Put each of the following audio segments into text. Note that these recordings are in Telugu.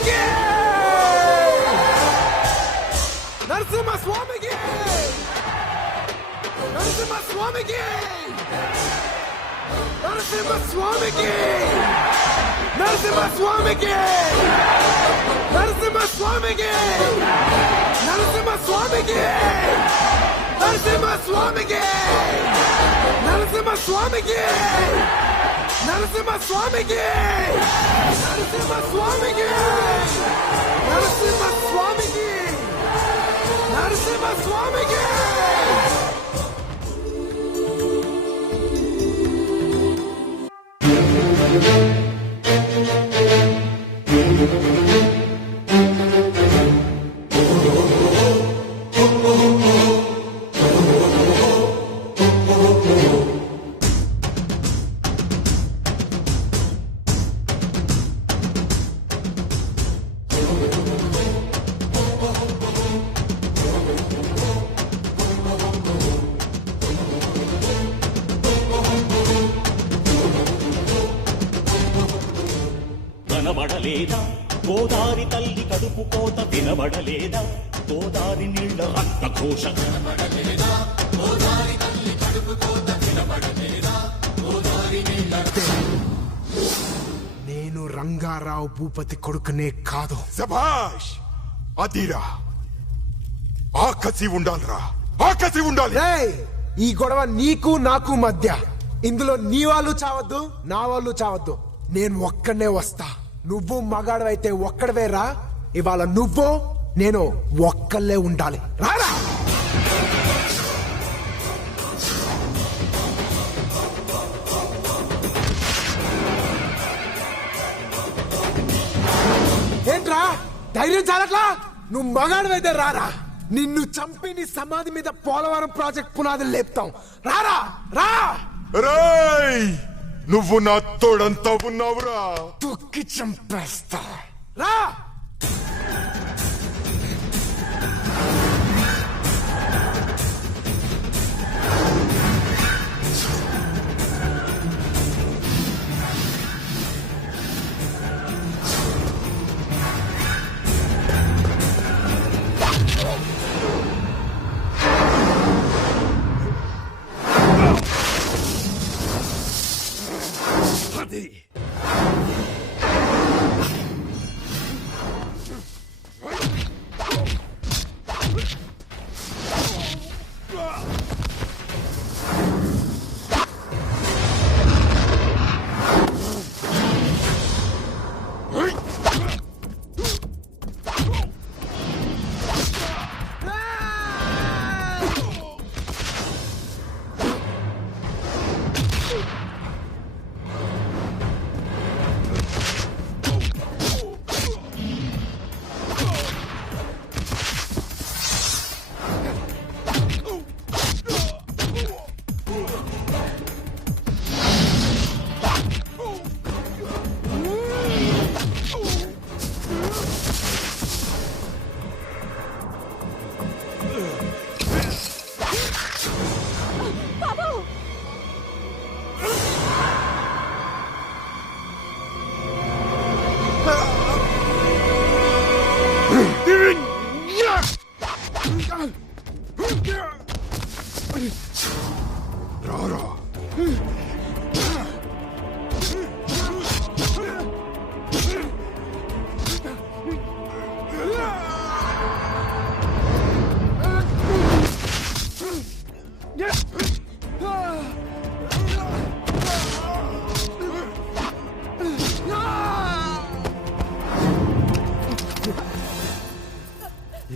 స్వామికి నరసింహ స్వామికి నరసింహ స్వామికి నరసింహ స్వామికి నరసింహ స్వామికి నరసింహ స్వామికి నరసింహ స్వామికి నరసింహ స్వామికి నరసింహ స్వామికి నరసింహ స్వామికి నరసింహ స్వామికి నరసింహ స్వామికి నరసింహ స్వామికి కనబడలేదా గోదారి తల్లి కడుపు కోత వినబడలేదా గోదారి నీళ్ల రక్త ఘోష కనబడలేదా గోదారి తల్లి కడుపు కోత వినబడలేదా గోదారి నీళ్ల నేను రంగారావు భూపతి కొడుకునే కాదు. శభాష్ అదిరా ఆకసి ఉండాలిరా ఆకసి ఉండాలి. ఈ గొడవ నీకు నాకు మధ్య. ఇందులో నీ వాళ్ళు చావద్దు నా వాళ్ళు చావద్దు. నేను ఒక్కడనే వస్తా. నువ్వు మగాడవైతే ఒక్కడవే రా. ఇవాళ నువ్వు నేను ఒక్కళ్ళే ఉండాలి. రారా ఏంట్రా ధైర్యం చాలట్లా? నువ్వు మగాడవైతే రారా. నిన్ను చంపి నీ సమాధి మీద పోలవరం ప్రాజెక్ట్ పునాదులు లేపుతాం. రారా రా. రేయ్ నువ్వు నా తోడంతా ఉన్నావురా. తొక్కి చంపేస్తా. రా రారా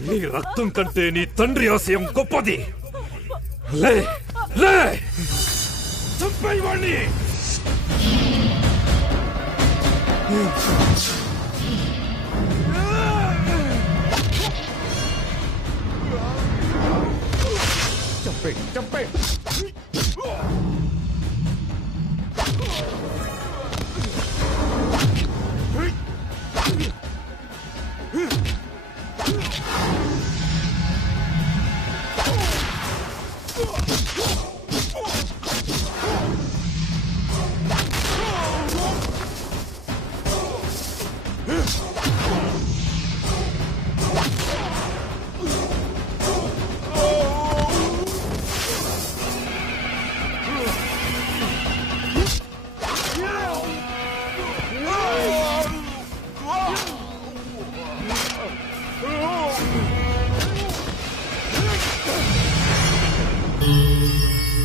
నీ రక్తం కంటే నీ తండ్రి ఆశయం గొప్పది. లే లే చంపేవాణ్ణి. చంపే ఆ